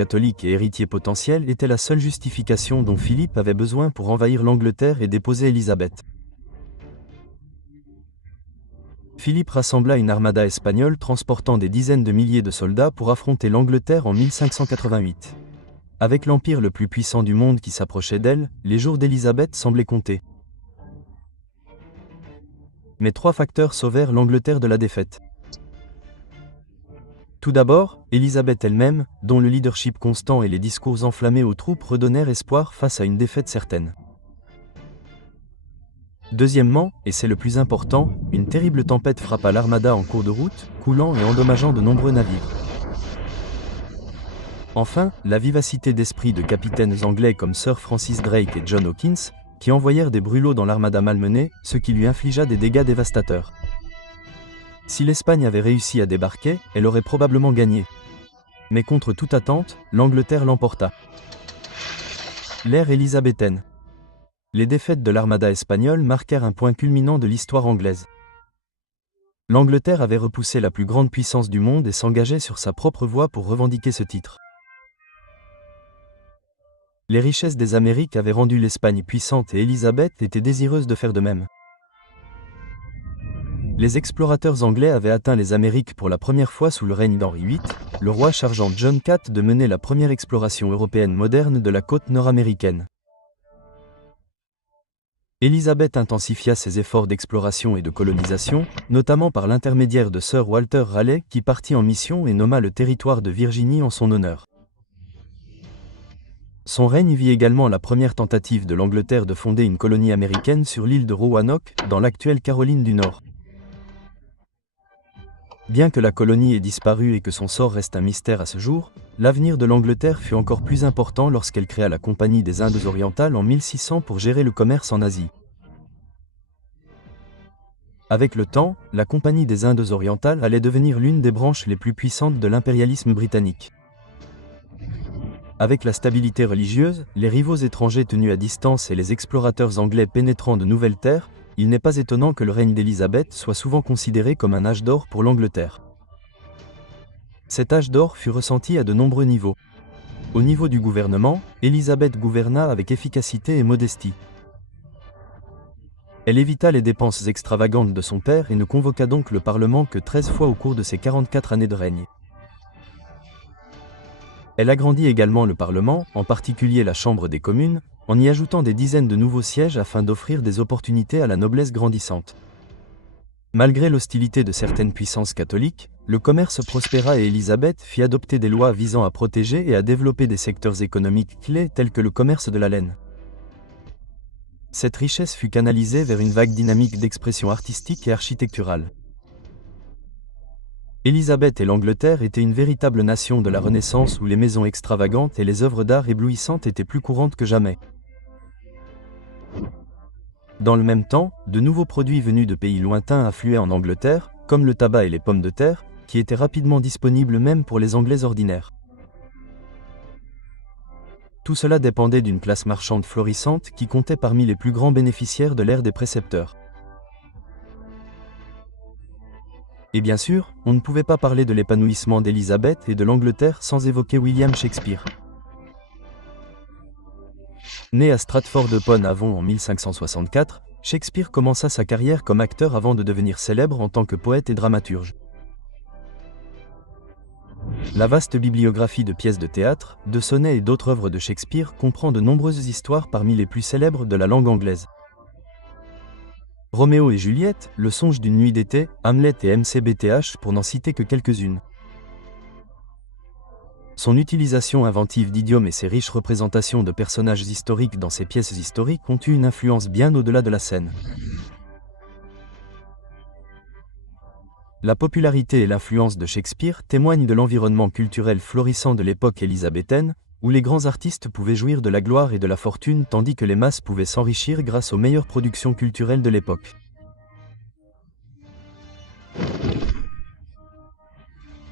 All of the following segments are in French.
catholique et héritier potentiel était la seule justification dont Philippe avait besoin pour envahir l'Angleterre et déposer Élisabeth. Philippe rassembla une armada espagnole transportant des dizaines de milliers de soldats pour affronter l'Angleterre en 1588. Avec l'empire le plus puissant du monde qui s'approchait d'elle, les jours d'Élisabeth semblaient compter. Mais 3 facteurs sauvèrent l'Angleterre de la défaite. Tout d'abord, Élisabeth elle-même, dont le leadership constant et les discours enflammés aux troupes redonnèrent espoir face à une défaite certaine. Deuxièmement, et c'est le plus important, une terrible tempête frappa l'armada en cours de route, coulant et endommageant de nombreux navires. Enfin, la vivacité d'esprit de capitaines anglais comme Sir Francis Drake et John Hawkins, qui envoyèrent des brûlots dans l'armada malmenée, ce qui lui infligea des dégâts dévastateurs. Si l'Espagne avait réussi à débarquer, elle aurait probablement gagné. Mais contre toute attente, l'Angleterre l'emporta. L'ère élisabéthaine. Les défaites de l'armada espagnole marquèrent un point culminant de l'histoire anglaise. L'Angleterre avait repoussé la plus grande puissance du monde et s'engageait sur sa propre voie pour revendiquer ce titre. Les richesses des Amériques avaient rendu l'Espagne puissante et Élisabeth était désireuse de faire de même. Les explorateurs anglais avaient atteint les Amériques pour la première fois sous le règne d'Henri VIII, le roi chargeant John IV de mener la première exploration européenne moderne de la côte nord-américaine. Élisabeth intensifia ses efforts d'exploration et de colonisation, notamment par l'intermédiaire de Sir Walter Raleigh qui partit en mission et nomma le territoire de Virginie en son honneur. Son règne vit également la première tentative de l'Angleterre de fonder une colonie américaine sur l'île de Roanoke, dans l'actuelle Caroline du Nord. Bien que la colonie ait disparu et que son sort reste un mystère à ce jour, l'avenir de l'Angleterre fut encore plus important lorsqu'elle créa la Compagnie des Indes orientales en 1600 pour gérer le commerce en Asie. Avec le temps, la Compagnie des Indes orientales allait devenir l'une des branches les plus puissantes de l'impérialisme britannique. Avec la stabilité religieuse, les rivaux étrangers tenus à distance et les explorateurs anglais pénétrant de nouvelles terres, il n'est pas étonnant que le règne d'Élisabeth soit souvent considéré comme un âge d'or pour l'Angleterre. Cet âge d'or fut ressenti à de nombreux niveaux. Au niveau du gouvernement, Élisabeth gouverna avec efficacité et modestie. Elle évita les dépenses extravagantes de son père et ne convoqua donc le Parlement que 13 fois au cours de ses 44 années de règne. Elle agrandit également le Parlement, en particulier la Chambre des communes, en y ajoutant des dizaines de nouveaux sièges afin d'offrir des opportunités à la noblesse grandissante. Malgré l'hostilité de certaines puissances catholiques, le commerce prospéra et Élisabeth fit adopter des lois visant à protéger et à développer des secteurs économiques clés tels que le commerce de la laine. Cette richesse fut canalisée vers une vague dynamique d'expression artistique et architecturale. Élisabeth et l'Angleterre étaient une véritable nation de la Renaissance où les maisons extravagantes et les œuvres d'art éblouissantes étaient plus courantes que jamais. Dans le même temps, de nouveaux produits venus de pays lointains affluaient en Angleterre, comme le tabac et les pommes de terre, qui étaient rapidement disponibles même pour les Anglais ordinaires. Tout cela dépendait d'une classe marchande florissante qui comptait parmi les plus grands bénéficiaires de l'ère des précepteurs. Et bien sûr, on ne pouvait pas parler de l'épanouissement d'Élisabeth et de l'Angleterre sans évoquer William Shakespeare. Né à Stratford-upon-Avon en 1564, Shakespeare commença sa carrière comme acteur avant de devenir célèbre en tant que poète et dramaturge. La vaste bibliographie de pièces de théâtre, de sonnets et d'autres œuvres de Shakespeare comprend de nombreuses histoires parmi les plus célèbres de la langue anglaise. Roméo et Juliette, Le songe d'une nuit d'été, Hamlet et MCBTH pour n'en citer que quelques-unes. Son utilisation inventive d'idiomes et ses riches représentations de personnages historiques dans ses pièces historiques ont eu une influence bien au-delà de la scène. La popularité et l'influence de Shakespeare témoignent de l'environnement culturel florissant de l'époque élisabéthaine, où les grands artistes pouvaient jouir de la gloire et de la fortune tandis que les masses pouvaient s'enrichir grâce aux meilleures productions culturelles de l'époque.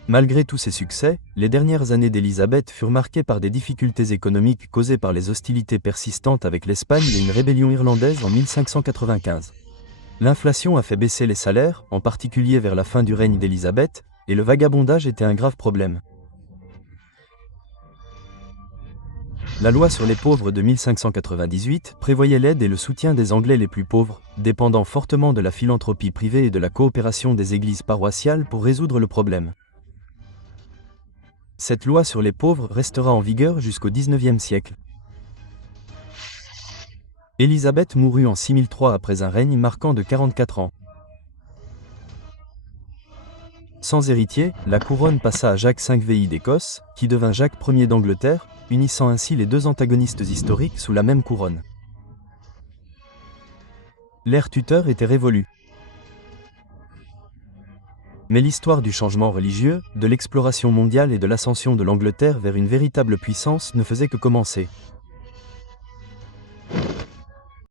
Malgré tous ces succès, les dernières années d'Élisabeth furent marquées par des difficultés économiques causées par les hostilités persistantes avec l'Espagne et une rébellion irlandaise en 1595. L'inflation a fait baisser les salaires, en particulier vers la fin du règne d'Élisabeth, et le vagabondage était un grave problème. La loi sur les pauvres de 1598 prévoyait l'aide et le soutien des Anglais les plus pauvres, dépendant fortement de la philanthropie privée et de la coopération des églises paroissiales pour résoudre le problème. Cette loi sur les pauvres restera en vigueur jusqu'au XIXe siècle. Élisabeth mourut en 6003 après un règne marquant de 44 ans. Sans héritier, la couronne passa à Jacques V d'Écosse, qui devint Jacques Ier d'Angleterre, unissant ainsi les deux antagonistes historiques sous la même couronne. L'ère Tudor était révolue. Mais l'histoire du changement religieux, de l'exploration mondiale et de l'ascension de l'Angleterre vers une véritable puissance ne faisait que commencer.